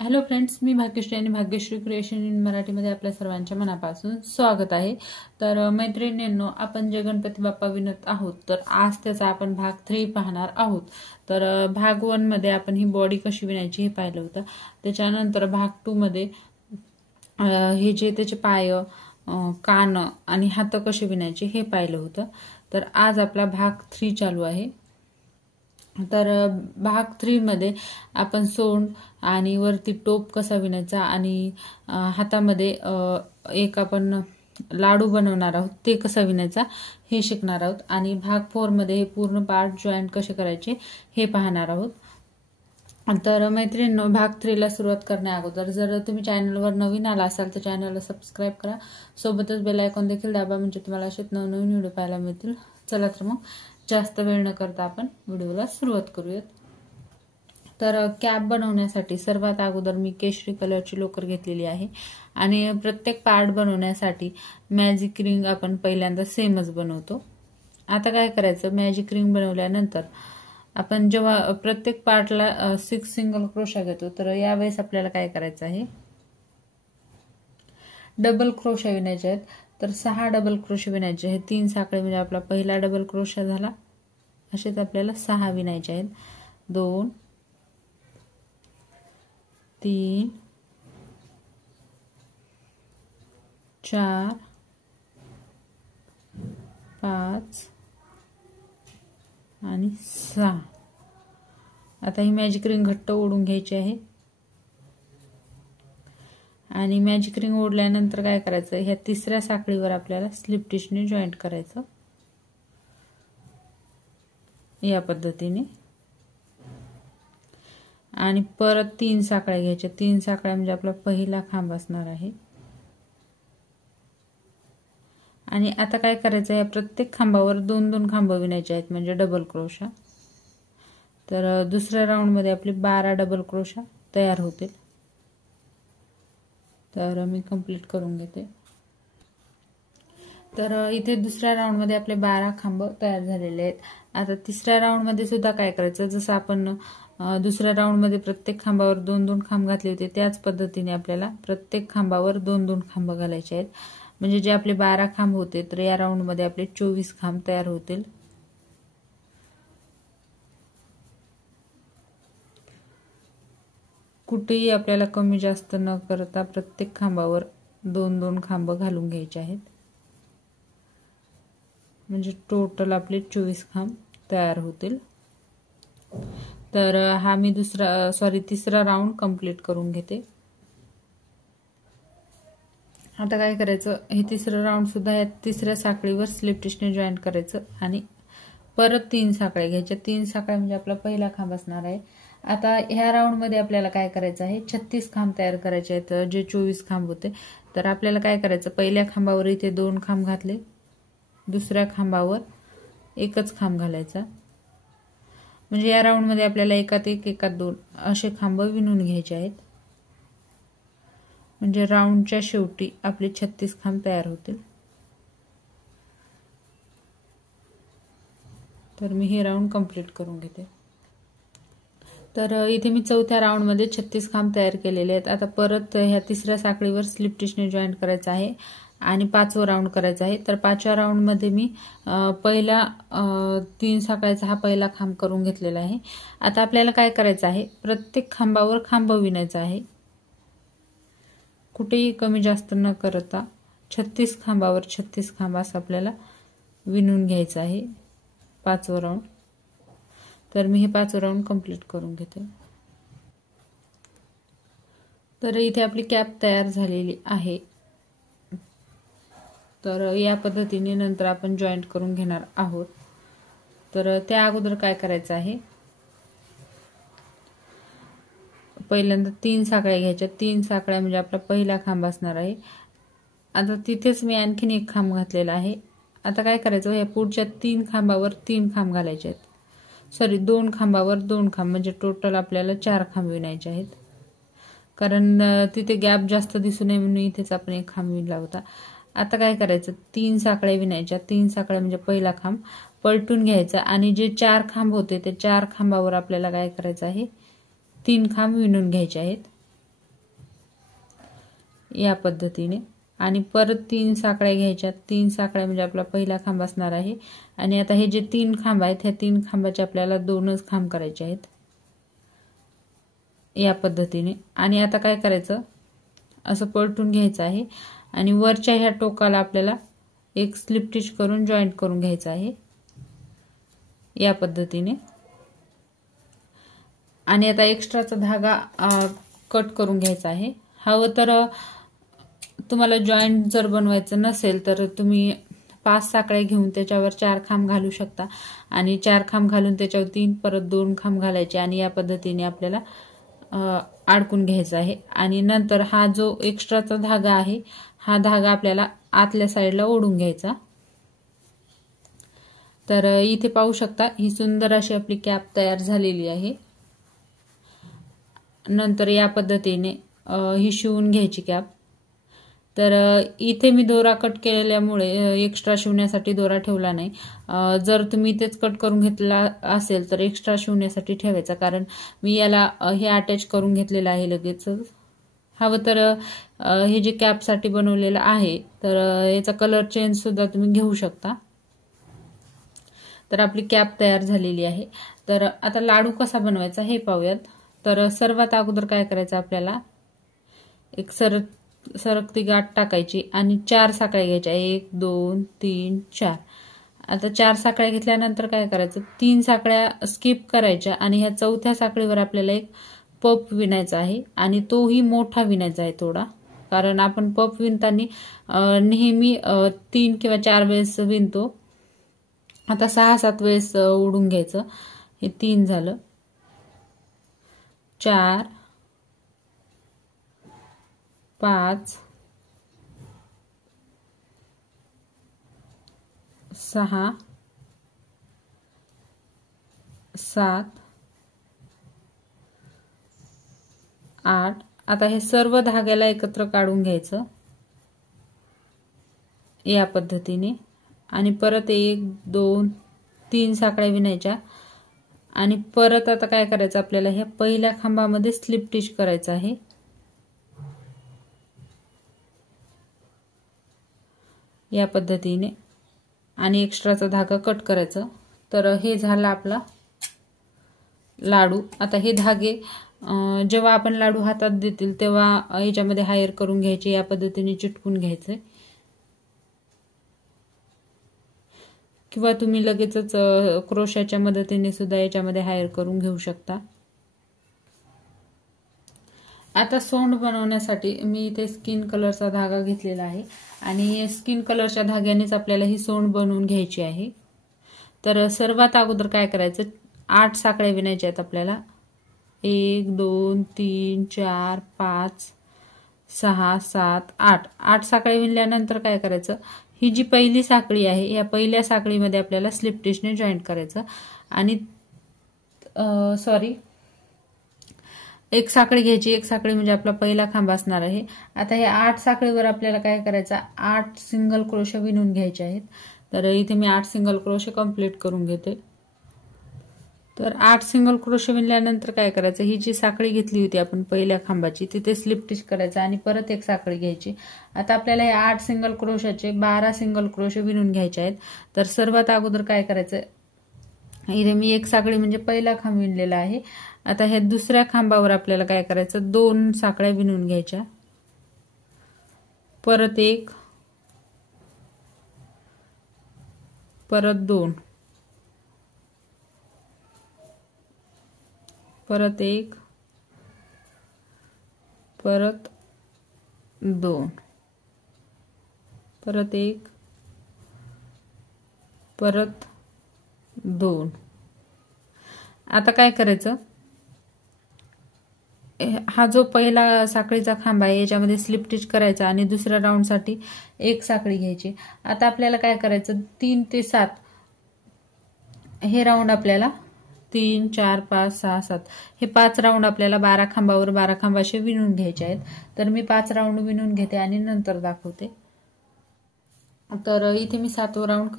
Hello friends, मी भाग्यश्री आणि Bhagyashree creation in मराठीमध्ये आपल्या सर्वांच्या मनापासून स्वागत आहे। तर मैत्रिणींनो, आपण जे गणपती बाप्पा विणत आहोत, तर आज त्याचा आपण भाग 3 पाहणार आहोत। तर भाग 1 मध्ये आपण ही बॉडी कशी विणायची हे पाहिलं होतं। त्याच्यानंतर भाग 2 मध्ये हे जे त्याचे पाय, कान आणि हात कसे विणायचे हे पाहिलं होतं। तर आज आपला भाग 3 चालू आहे। तर भाग 3 मध्ये आपण सोंड आणि वरती टोप कसा विणायचा आणि हातामध्ये एक आपण लाडू बनवणार आहोत ते कसा विणायचा हे शिकणार आहोत। आणि भाग 4 मध्ये हे पूर्ण पार्ट जॉईंट कसे करायचे हे पाहणार आहोत। तर मैत्रिणींनो, भाग 3 ला सुरुवात करण्या अगोदर जर तुम्ही चॅनलवर नवीन आला असाल तर चॅनलला सबस्क्राईब करा, सोबतच बेल आयकॉन देखील दाबा, म्हणजे तुम्हाला असेच नवनवीन व्हिडिओ पाहायला मिळतील। चला तर मग जास्त वेळ न करता आपण व्हिडिओला सुरुवात करूयात। तर कॅप बनवण्यासाठी सर्वात अगोदर मी केशरी कलरची लोकर घेतलेली आहे आणि प्रत्येक पार्ट बनवण्यासाठी मॅजिक रिंग आपण पहिल्यांदा सेमच बनवतो। आता काय करायचं, मॅजिक रिंग बनवल्यानंतर आपण जेव्हा प्रत्येक पार्टला 6 सिंगल क्रोशा घेतो, तर यावेळेस आपल्याला काय करायचं आहे, डबल क्रोशा विणायचे आहेत। तर 6 डबल क्रोशे विणायचे आहेत। 3 साखळी म्हणजे आपला पहिला डबल क्रोशा झाला। असेच आपल्याला 6 विणायचे आहेत। 2 3 4 5 आणि 6। आता ही मॅजिक रिंग घट्ट ओढून घ्यायची आहे आणि मॅजिक रिंग ओढल्यानंतर काय करायचं, ह्या तिसऱ्या साखळीवर आपल्याला स्लिप टिशने जॉईंट करायचं या पद्धतीने। आणि परत 3 साखळ्या घ्यायच्या। 3 साखळ्या म्हणजे आपला पहिला खांब असणार आहे। आणि आता काय करायचं, या प्रत्येक खांबावर 2-2 खांब विणायचे आहेत, म्हणजे डबल क्रोशा। तर दुसऱ्या राऊंड मध्ये आपले 12 डबल क्रोशा तयार होतील। तर मी कंप्लीट करून घेते। तर इथे दुसऱ्या राऊंड मध्ये आपले 12 खांब तयार झालेले आहेत। आता तिसऱ्या राऊंड मध्ये सुद्धा काय करायचं, जसं आपण दुसऱ्या राऊंड मध्ये प्रत्येक खांबावर 2-2 खांब घातले होते, त्याच पद्धतीने आपल्याला प्रत्येक खांबावर 2-2 खांब घालायचे आहेत, म्हणजे जे आपले 12 खांब होते, तर या राऊंड मध्ये आपले 24 खांब तयार होतील। कुठेही आपल्याला कमी जास्त न करता प्रत्येक खांबावर 2-2 खांब घालून घ्यायचे आहेत, म्हणजे टोटल आपले 24 खांब तयार होतील। तर हा मी तिसरा राऊंड कंप्लीट करून घेते। आता काय करायचं, हे तिसरं राऊंड सुद्धा या तिसऱ्या साखळीवर स्लिप टिशने जॉईंट करायचं आणि परत 3 साखळ्या घ्यायच्या। 3 साखळ्या म्हणजे आपला पहिला खांब असणार आहे। आता ह्या राऊंड मध्ये आपल्याला काय करायचं आहे, 36 खांब तयार करायचे आहेत, जे 24 खांब होते। तर आपल्याला काय करायचं, पहिल्या खांबावर इथे 2 खांब घातले, दुसऱ्या खांबावर एकच खांब घालायचा, म्हणजे या राऊंड मध्ये आपल्याला एकात एक एकात 2 असे खांब विणून घ्यायचे आहेत, म्हणजे राऊंडच्या शेवटी आपले 36 खांब तयार होतील। तर मी हे राऊंड कंप्लीट करून घेते। तर इथे मी चौथ्या राऊंड मध्ये 36 खांब तयार केलेले आहेत। आता परत ह्या तिसऱ्या साखळीवर स्लिप टिशने जॉईंट करायचं आहे आणि 5वं राऊंड करायचं आहे। तर 5व्या राऊंड मध्ये मी पहिला 3 साखळ्याचा हा पहिला खांब करून घेतलेला आहे। आता आपल्याला काय करायचं आहे, प्रत्येक खांबावर खांब विणायचा आहे, कुठेही कमी जास्त न करता 36 खांबावर 36 खांब असं आपल्याला विणून घ्यायचं आहे 5वं राऊंड। तर मी हे 5वं राऊंड कंप्लीट करून घेते। तर इथे आपली कॅप तयार झालेली आहे। तर या पद्धतीने नंतर आपण जॉईंट करून घेणार आहोत। तर त्या अगोदर काय करायचं आहे, पहिल्यांदा 3 साखळ्या घ्यायच्या। 3 साखळ्या म्हणजे आपला पहिला खांब असणार आहे। आता तिथेच मी आणखीन एक खांब घातलेला आहे। आता काय करायचं, या पुढच्या 3 खांबावर 3 खांब घालायचे आहेत, 2 खांबावर 2 खांब, म्हणजे टोटल आपल्याला 4 खांब विणायचे आहेत। कारण तिथे गॅप जास्त दिसू नये म्हणून इथेच आपण एक खांब विणला होता। आता काय करायचं, 3 साखळ्या विणायच्या। 3 साखळ्या म्हणजे पहिला खांब पलटून घ्यायचा आणि जे 4 खांब होते ते 4 खांबावर आपल्याला काय करायचं आहे, 3 खांब विणून घ्यायचे आहेत। या पद्धतीने आणि परत 3 साकळ्या घ्यायच्या। 3 साकळ्या म्हणजे आपला पहिला खांब असणार आहे आणि आता हे जे 3 खांब आहेत ह्या 3 खांबाचे आपल्याला 2च खांब करायचे आहेत या पद्धतीने। आणि आता काय करायचं, असं पलटून घ्यायचं आहे आणि वरच्या ह्या टोकाला आपल्याला एक स्लिप स्टिच करून जॉईंट करून घ्यायचं आहे या पद्धतीने। आणि आता एक्स्ट्राचा धागा कट करून घ्यायचा आहे। हवं तर तुम्हाला जॉईंट जर बनवायचं नसेल तर तुम्ही 5 साकळ्या घेऊन त्याच्यावर 4 खांब घालू शकता आणि 4 खांब घालून त्याच्यावर 3 परत 2 खांब घालायचे आणि या पद्धतीने आपल्याला अडकून घ्यायचा आहे। आणि नंतर हा जो एक्स्ट्राचा धागा आहे हा धागा आपल्याला आतल्या साईडला ओढून घ्यायचा। तर इथे पाहू शकता ही सुंदर अशी आपली कॅप तयार झालेली आहे। नंतर या पद्धतीने ही शिवून घ्यायची कॅप। तर इथे मी दोरा कट केलेल्यामुळे एक्स्ट्रा शिवण्यासाठी दोरा ठेवला नाही। जर तुम्ही इथेच कट करून घेतला असेल तर एक्स्ट्रा शिवण्यासाठी ठेवायचा, कारण मी याला हे अटॅच करून घेतलेलं आहे लगेच। हवं तर हे जे कॅपसाठी बनवलेलं आहे तर याचा कलर चेंज सुद्धा तुम्ही घेऊ शकता। तर आपली कॅप तयार झालेली आहे। तर आता लाडू कसा बनवायचा हे पाहूयात। तर सर्वात अगोदर काय करायचं, आपल्याला एक सरकती गाठ टाकायची आणि 4 साकळ्या घ्यायच्या। 1 2 3 4। आता 4 साकळ्या घेतल्यानंतर काय करायचं, 3 साकळ्या स्किप करायच्या आणि ह्या 4थ्या साखळीवर आपल्याला एक पफ विणायचा आहे आणि तोही मोठा विणायचा आहे थोडा, कारण आपण पफ विणताना नेहमी 3 किंवा 4 वेळेस विणतो। आता 6-7 वेळेस ओढून घ्यायचं। हे 3 झालं, 4 5 6 7 8। आता हे सर्व धाग्याला एकत्र काढून घ्यायचं या पद्धतीने आणि परत 1 2 3 साकळ्या विणायच्या आणि परत आता काय करायचं, आपल्याला ह्या पहिल्या खांबामध्ये स्लिप स्टिच करायचं आहे या पद्धतीने आणि एक्स्ट्राचा धागा कट करायचा। तर हे झालं आपला लाडू। आता हे धागे जेव्हा आपण लाडू हातात देतील तेव्हा याच्यामध्ये हायर करून घ्यायचे, या पद्धतीने चिटकून घ्यायचे किंवा तुम्ही लगेचच क्रोशाच्या मदतीने सुद्धा याच्यामध्ये हायर करून घेऊ शकता। आता सोंड बनवण्यासाठी मी इथे स्किन कलरचा धागा घेतलेला आहे आणि स्किन कलरच्या धाग्यानेच आपल्याला ही सोंड बनवून घ्यायची आहे। तर सर्वात अगोदर काय करायचं, 8 साकळ्या विणायच्या आहेत आपल्याला। 1 2 3 4 5 6 7 8। 8 साकळ्या विणल्यानंतर काय करायचं, ही जी पहिली साखळी आहे या पहिल्या साखळीमध्ये आपल्याला स्लिप स्टिचने जॉईंट करायचं आणि एक साखळी घ्यायची। एक साखळी म्हणजे आपला पहिला खांब असणार आहे। आता हे 8 साखळीवर आपल्याला काय करायचं, 8 सिंगल क्रोशे विणून घ्यायचे आहेत। तर इथे मी 8 सिंगल क्रोशे कंप्लीट करून घेते। तर 8 सिंगल क्रोशे विणल्यानंतर काय करायचं, ही जी साखळी घेतली होती आपण पहिल्या खांबाची तिथे स्लिप स्टिच करायचं आणि परत एक साखळी घ्यायची। आता आपल्याला हे 8 सिंगल क्रोशाचे 12 सिंगल क्रोशे विणून घ्यायचे आहेत। तर सर्वात अगोदर काय करायचं, इथे मी एक साखळी म्हणजे पहिला खांब विणलेला आहे। आता ह्या दुसऱ्या खांबावर आपल्याला काय करायचं, 2 साखळ्या विणून घ्यायच्या, परत 1 परत 2 परत 1 परत 2 परत 1 परत 2। आता काय करायचं, हा जो पहिला साखळीचा खांब आहे याच्यामध्ये स्लिप स्टिच करायचा आणि दुसऱ्या राऊंडसाठी एक साखळी घ्यायची। आता आपल्याला काय करायचं, 3 ते 7 हे राऊंड आपल्याला 3 4 5 6 7 हे 5 राऊंड आपल्याला 12 खांबावर 12 खांब असे विणून घ्यायचे आहेत। तर मी 5 राऊंड विणून घेते आणि नंतर दाखवते। तर इथे मी 7वा राऊंड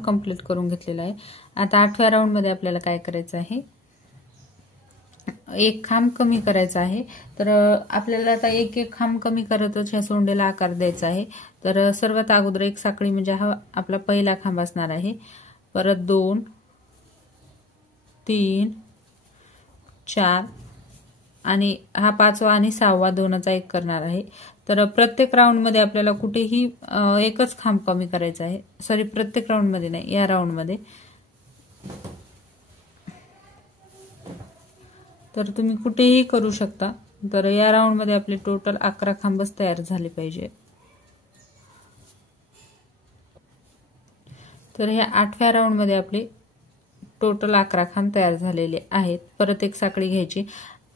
कंप्लीट करून घेतलेला आहे। आता 8व्या राऊंड मध्ये आपल्याला काय करायचं आहे, एक खांब कमी करायचा आहे। तर आपल्याला आता एक एक खांब कमी करतच ह्या सोंडेला आकार द्यायचा आहे। तर सर्वात अगोदर एक साखळी म्हणजे हा आपला पहिला खांब असणार आहे, परत 2 3 4 आणि हा 5वा आणि 6वा दोनाचा एक करणार आहे। तर प्रत्येक राऊंड मध्ये आपल्याला कुठेही एकच खांब कमी करायचा आहे, सॉरी प्रत्येक राऊंड मध्ये नाही, या राऊंड मध्ये। तर तुम्ही कुठेही करू शकता। तर या राऊंड मध्ये आपले टोटल 11 खांबच तयार झाले पाहिजे। तर ह्या 8व्या राऊंड मध्ये आपले टोटल 11 खांब तयार झालेले आहेत। परत एक साखळी घ्यायची।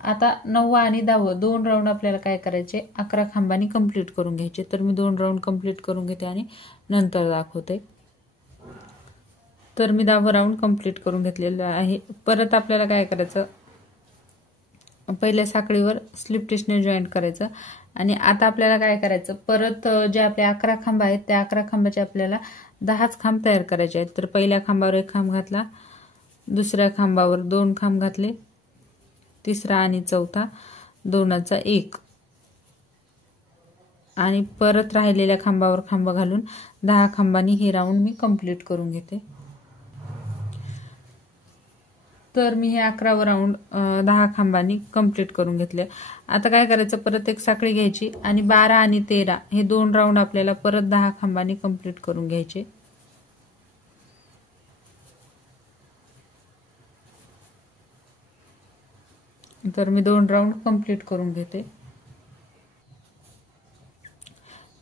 आता 9वा आणि 10वा दोन राऊंड आपल्याला काय करायचे, 11 खांबांनी कंप्लीट करून घ्यायचे। तर मी 2 राऊंड कंप्लीट करून घेते आणि नंतर दाखवते। तर मी 10वा राऊंड कंप्लीट करून घेतलेला आहे। परत आपल्याला काय करायचं, पहिल्या साखळीवर स्लिप टिशने जॉईंट करायचं आणि आता आपल्याला काय करायचं, परत जे आपले 11 खांब आहेत त्या 11 खांबाचे आपल्याला 10च खांब तयार करायचे आहेत। तर पहिल्या खांबावर एक खांब घातला, दुसऱ्या खांबावर 2 खांब घातले, तिसरा आणि चौथा दोनाचा एक, आणि परत राहिलेल्या खांबावर खांब घालून 10 खांबांनी हे राऊंड मी कंप्लीट करून घेते। तर मी हे 11वा राऊंड 10 खांबांनी कंप्लीट करून घेतले। आता काय करायचं, परत एक साखळी घ्यायची आणि 12 आणि 13 हे दोन राऊंड आपल्याला परत 10 खांबांनी कंप्लीट करून घ्यायचे। तर मी 2 राऊंड कंप्लीट करून घेते।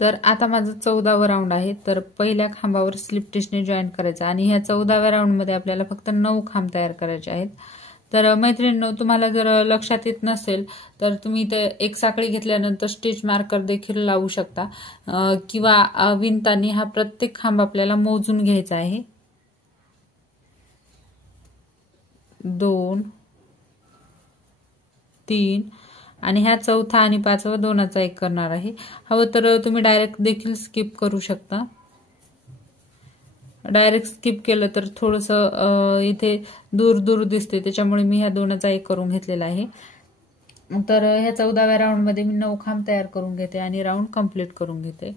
तर आता माझं 14वा राऊंड आहे। तर पहिल्या खांबावर स्लिप टिशने जॉईन करायचं आणि ह्या 14व्या राऊंड मध्ये आपल्याला फक्त 9 खांब तयार करायचे आहेत। तर मैत्रिणींनो, तुम्हाला जर लक्षात येत नसेल तर तुम्ही ते एक साखळी घेतल्यानंतर स्टिच मार्कर देखील लावू शकता, किंवा विणताना हा प्रत्येक खांब आपल्याला मोजून घ्यायचा आहे। 2 3 आणि ह्या चौथा आणि 5वा दोनाचा एक करणार आहे। हवं तर तुम्ही डायरेक्ट देखील स्किप करू शकता। डायरेक्ट स्किप केलं तर थोडंसं इथे दूर दूर दिसते, त्याच्यामुळे मी ह्या दोनाचा एक करून घेतलेला आहे। तर ह्या 14व्या राऊंड मध्ये मी 9 खांब तयार करून घेते आणि राऊंड कंप्लीट करून घेते।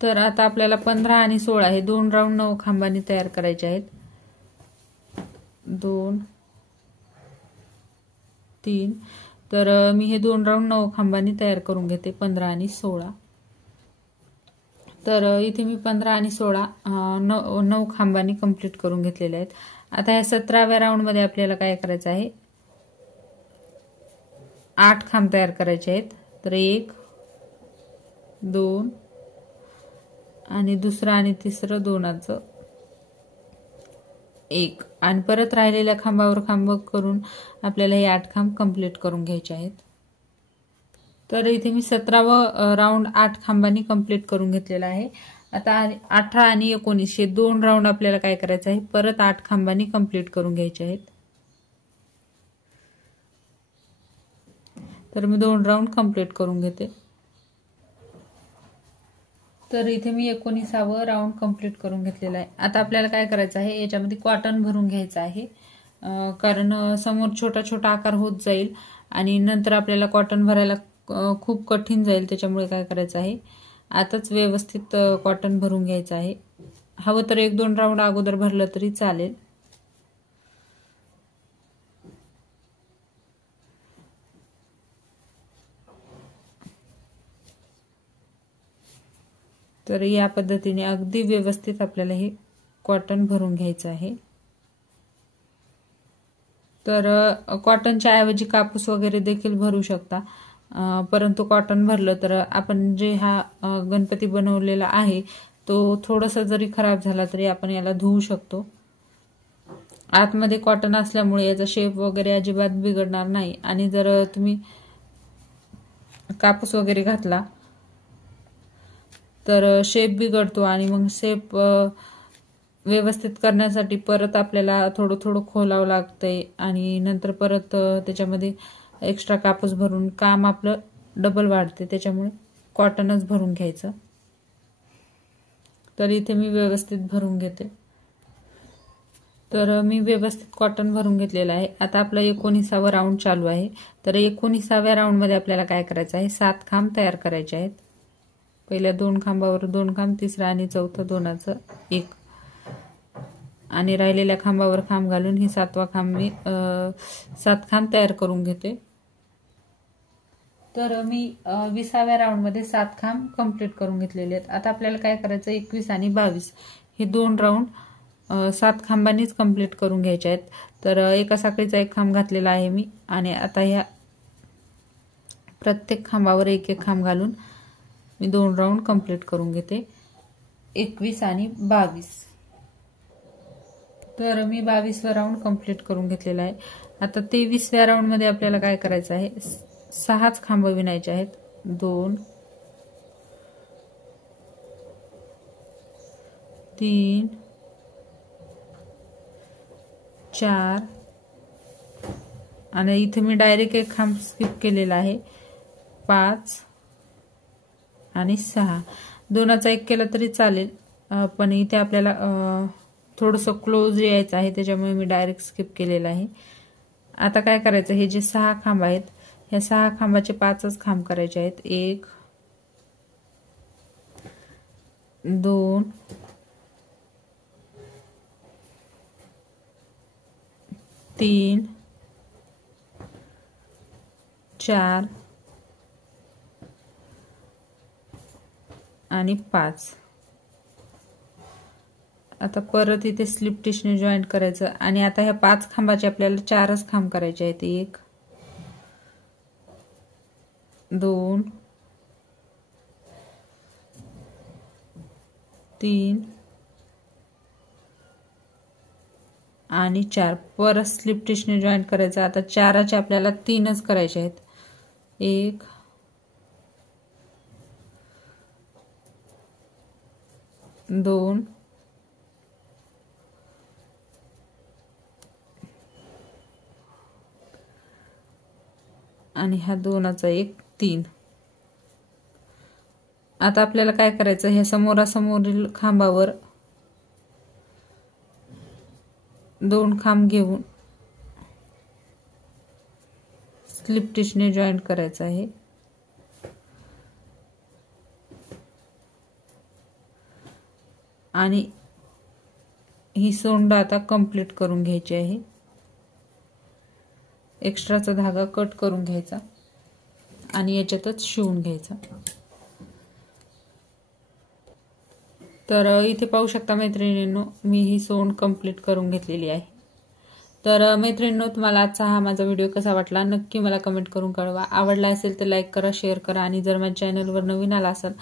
तर आता आपल्याला 15 आणि 16 हे दोन राऊंड 9 खांबांनी तयार करायचे आहेत। 2 3, तर मी हे दोन राऊंड 9 खांबांनी तयार करून घेते, 15 आणि 16। तर इथे मी 15 आणि 16 9 खांबांनी कंप्लीट करून घेतलेले आहेत। आता या 17व्या राऊंड मध्ये आपल्याला काय करायचं आहे, 8 खांब तयार करायचे आहेत। तर 1 2 आणि दुसरा आणि तिसरं दोनाचं एक, आणि परत राहिलेल्या खांबावर खांब करून आपल्याला हे 8 खांब कंप्लीट करून घ्यायचे आहेत। तर इथे मी 17वा राऊंड 8 खांबांनी कंप्लीट करून घेतलेला आहे। आता 18 आणि 19 हे दोन राऊंड आपल्याला काय करायचं आहे, परत 8 खांबांनी कंप्लीट करून घ्यायचे आहेत। तर मी 2 राऊंड कंप्लीट करून घेते। तर इथे मी 19वा राऊंड कंप्लीट करून घेतलेला आहे। आता आपल्याला काय करायचं आहे, याच्यामध्ये कॉटन भरून घ्यायचं आहे, कारण समोर छोटा छोटा आकार होत जाईल आणि नंतर आपल्याला कॉटन भरायला खूप कठीण जाईल। त्याच्यामुळे काय करायचं आहे, आताच व्यवस्थित कॉटन भरून घ्यायचं आहे। हवं तर 1-2 राऊंड अगोदर भरलं तरी चालेल। तर या पद्धतीने अगदी व्यवस्थित आपल्याला हे कॉटन भरून घ्यायचं आहे। तर कॉटनच्या ऐवजी कापूस वगैरे देखील भरू शकता, परंतु कॉटन भरलं तर आपण जे हा गणपती बनवलेला आहे तो थोडासा जरी खराब झाला तरी आपण याला धुवू शकतो। आतमध्ये कॉटन असल्यामुळे याचा शेप वगैरे अजिबात बिघडणार नाही, आणि जर तुम्ही कापूस वगैरे घातला तर शेप बिघडतो आणि मग शेप व्यवस्थित करण्यासाठी परत आपल्याला थोडं थोडं खोलावं लागतंय आणि नंतर परत त्याच्यामध्ये एक्स्ट्रा कापूस भरून काम आपलं डबल वाढते। त्याच्यामुळे कॉटनच भरून घ्यायचं। तर इथे मी व्यवस्थित भरून घेते। तर मी व्यवस्थित कॉटन भरून घेतलेलं आहे. आता आपला 19वा राऊंड चालू आहे. तर 19व्या राऊंडमध्ये आपल्याला काय करायचं आहे, 7 खांब तयार करायचे आहेत. पहिल्या 2 खांबावर 2 खांब, तिसरा आणि चौथा दोनाचं 1, आणि राहिलेल्या खांबावर खांब घालून ही 7वा खांब मी 7 खांब तयार करून घेते. तर मी 20व्या राऊंडमध्ये 7 खांब कंप्लीट करून घेतलेले आहेत. आता आपल्याला काय करायचं, 21 आणि 22 हे 2 राऊंड 7 खांबांनीच कंप्लीट करून घ्यायचे आहेत. तर एका साखळीचा 1 खांब घातलेला आहे मी, आणि आता ह्या प्रत्येक खांबावर 1-1 खांब घालून मी 2 राऊंड कंप्लीट करून घेते, 21 आणि 22. तर मी 22वा राऊंड कंप्लीट करून घेतलेला आहे. आता 23व्या राऊंडमध्ये आपल्याला काय करायचं आहे, 6च खांब विणायचे आहेत. 2 3 4, आणि इथे मी डायरेक्ट 1 खांब स्किप केलेला आहे. 5 आणि 6, 2चा 1 केला तरी चालेल, पण इथे आपल्याला थोडंसं क्लोज यायचं आहे, त्याच्यामुळे मी डायरेक्ट स्किप केलेलं आहे. आता काय करायचं, हे जे 6 खांब आहेत, ह्या 6 खांबाचे 5च खांब करायचे आहेत. 1 2 3 4 आणि 5. आता परत इथे स्लिप टिशने जॉईंट करायचं, आणि आता ह्या 5 खांबाचे आपल्याला 4च खांब करायचे आहेत. 1 2 3 आणि 4. परत स्लिप टिशने जॉईंट करायचं. आता 4चे आपल्याला 3च करायचे आहेत. 1 2 आणि ह्या 2चा 1 3. आता आपल्याला काय करायचं, ह्या समोरासमोरील खांबावर 2 खांब घेऊन स्लिप टिशने जॉईंट करायचं आहे. आणि ही सोंड आता कंप्लीट करून घ्यायची आहे. एक्स्ट्राचा धागा कट करून घ्यायचा आणि याच्यातच शिवून घ्यायचा. तर इथे पाहू शकता मैत्रिणींनो, मी ही सोंड कंप्लीट करून घेतलेली आहे. तर मैत्रिणींनो, तुम्हाला आजचा हा माझा व्हिडिओ कसा वाटला नक्की मला कमेंट करून कळवा. आवडला असेल तर लाईक करा, शेअर करा, आणि जर माझ्या चॅनलवर नवीन आला असाल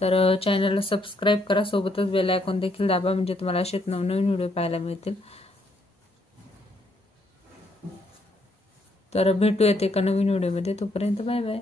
तर चॅनलला सबस्क्राईब करा, सोबतच बेल आयकॉन देखील दाबा, म्हणजे तुम्हाला असेच नवनवीन व्हिडिओ पाहायला मिळतील. तर भेटूयात एका नवीन व्हिडिओमध्ये. तोपर्यंत बाय बाय.